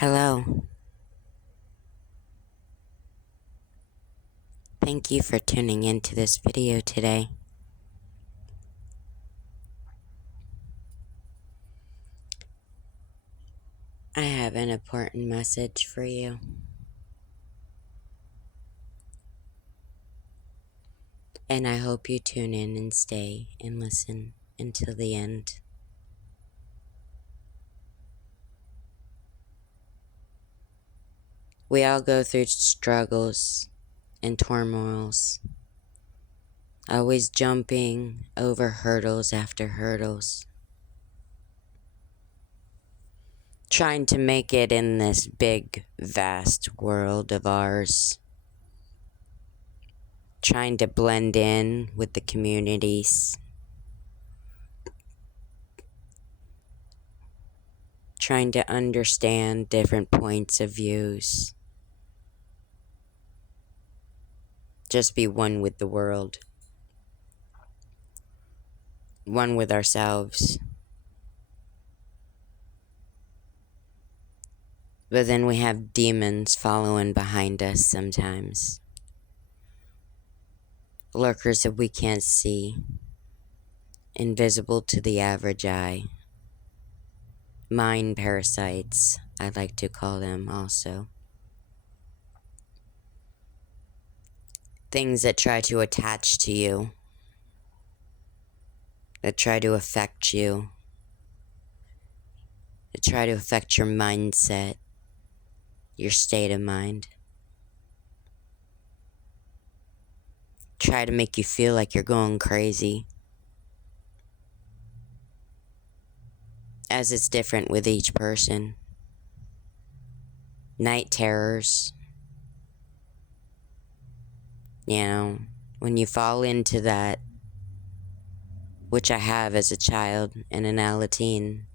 Hello. Thank you for tuning into this video today. I have an important message for you. And I hope you tune in and stay and listen until the end. We all go through struggles and turmoils, always jumping over hurdles after hurdles, trying to make it in this big, vast world of ours, trying to blend in with the communities, trying to understand different points of views. Just be one with the world. One with ourselves. But then we have demons following behind us sometimes. Lurkers that we can't see. Invisible to the average eye. Mind parasites, I like to call them also. Things that try to attach to you. That try to affect you. That try to affect your mindset. Your state of mind. Try to make you feel like you're going crazy. As it's different with each person. Night terrors. You know, when you fall into that, which I have as a child and an teen,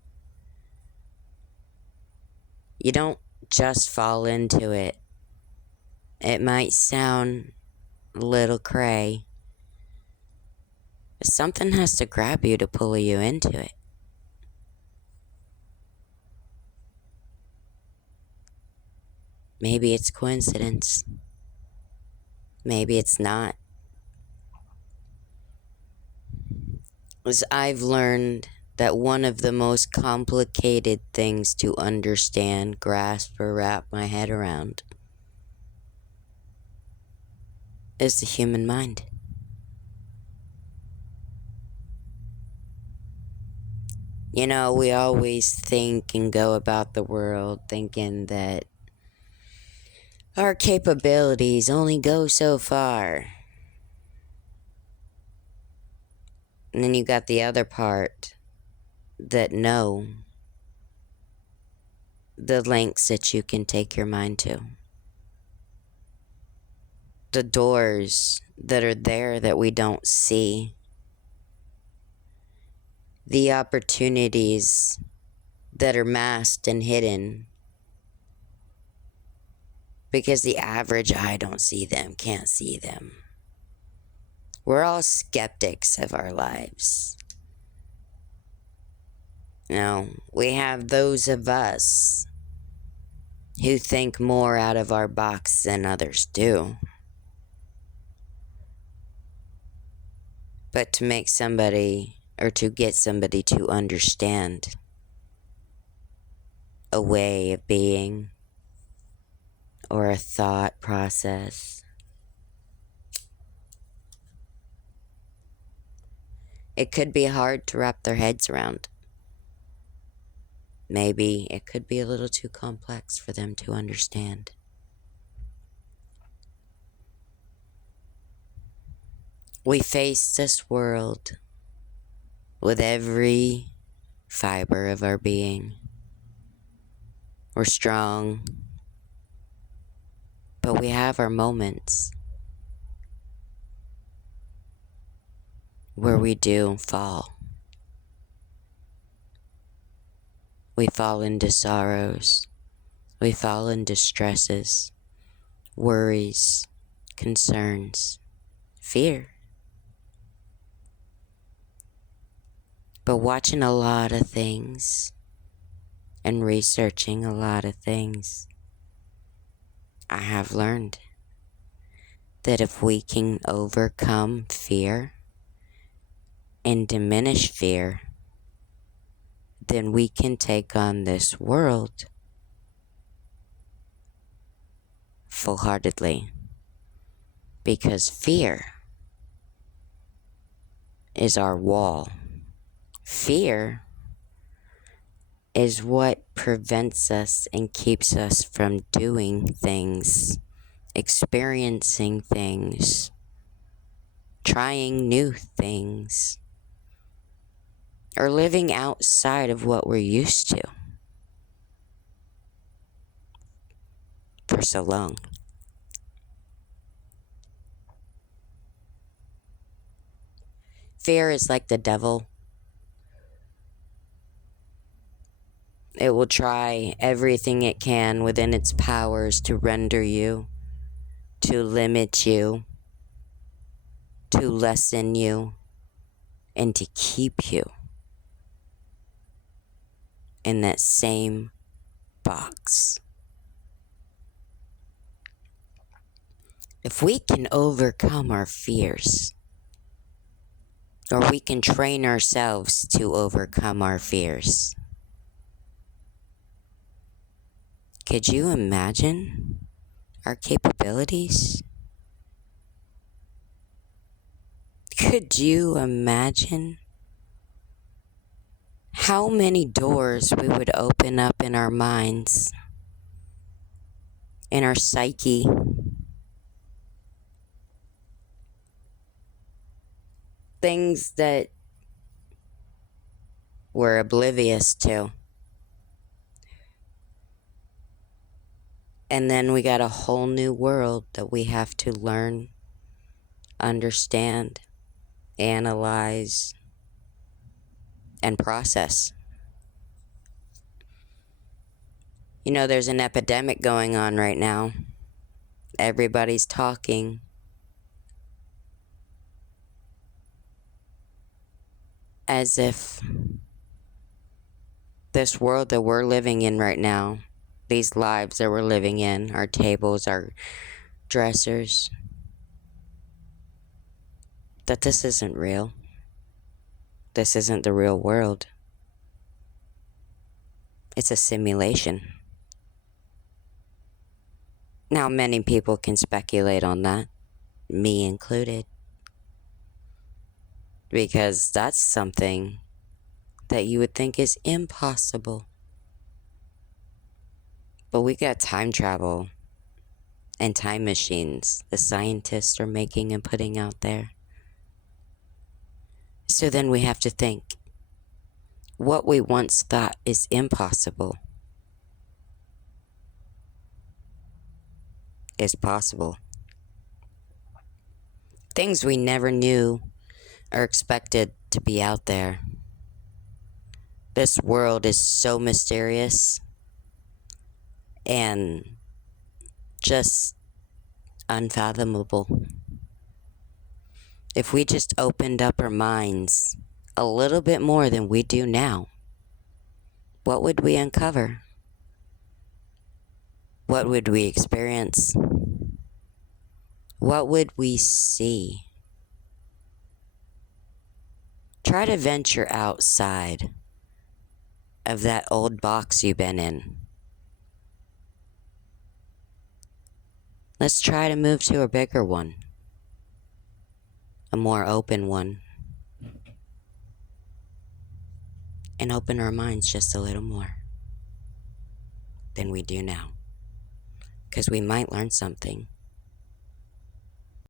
you don't just fall into it. It might sound a little cray, but something has to grab you to pull you into it. Maybe it's coincidence. Maybe it's not. As I've learned that one of the most complicated things to understand, grasp, or wrap my head around is the human mind. You know, we always think and go about the world thinking that our capabilities only go so far. And then you got the other part that know the lengths that you can take your mind to. The doors that are there that we don't see. The opportunities that are masked and hidden. Because the average eye don't see them, can't see them. We're all skeptics of our lives. Now, we have those of us who think more out of our box than others do. But to make somebody, or to get somebody to understand a way of being, or a thought process, it could be hard to wrap their heads around. Maybe it could be a little too complex for them to understand. We face this world with every fiber of our being. We're strong, but we have our moments where we do fall. We fall into sorrows. We fall into stresses, worries, concerns, fear. But watching a lot of things and researching a lot of things, I have learned that if we can overcome fear and diminish fear, then we can take on this world full-heartedly. Because fear is our wall. Fear is what prevents us and keeps us from doing things, experiencing things, trying new things, or living outside of what we're used to for so long. Fear is like the devil. It will try everything it can within its powers to render you, to limit you, to lessen you, and to keep you in that same box. If we can overcome our fears, or we can train ourselves to overcome our fears, could you imagine our capabilities? Could you imagine how many doors we would open up in our minds, in our psyche? Things that we're oblivious to. And then we got a whole new world that we have to learn, understand, analyze, and process. You know, there's an epidemic going on right now. Everybody's talking. As if this world that we're living in right now, these lives that we're living in, our tables, our dressers, that this isn't real. This isn't the real world. It's a simulation. Now, many people can speculate on that, me included, because that's something that you would think is impossible. But we got time travel and time machines the scientists are making and putting out there. So then we have to think, what we once thought is impossible is possible. Things we never knew or expected to be out there. This world is so mysterious and just unfathomable. If we just opened up our minds a little bit more than we do now, what would we uncover? What would we experience? What would we see? Try to venture outside of that old box you've been in. Let's try to move to a bigger one, a more open one, and open our minds just a little more than we do now. Because we might learn something.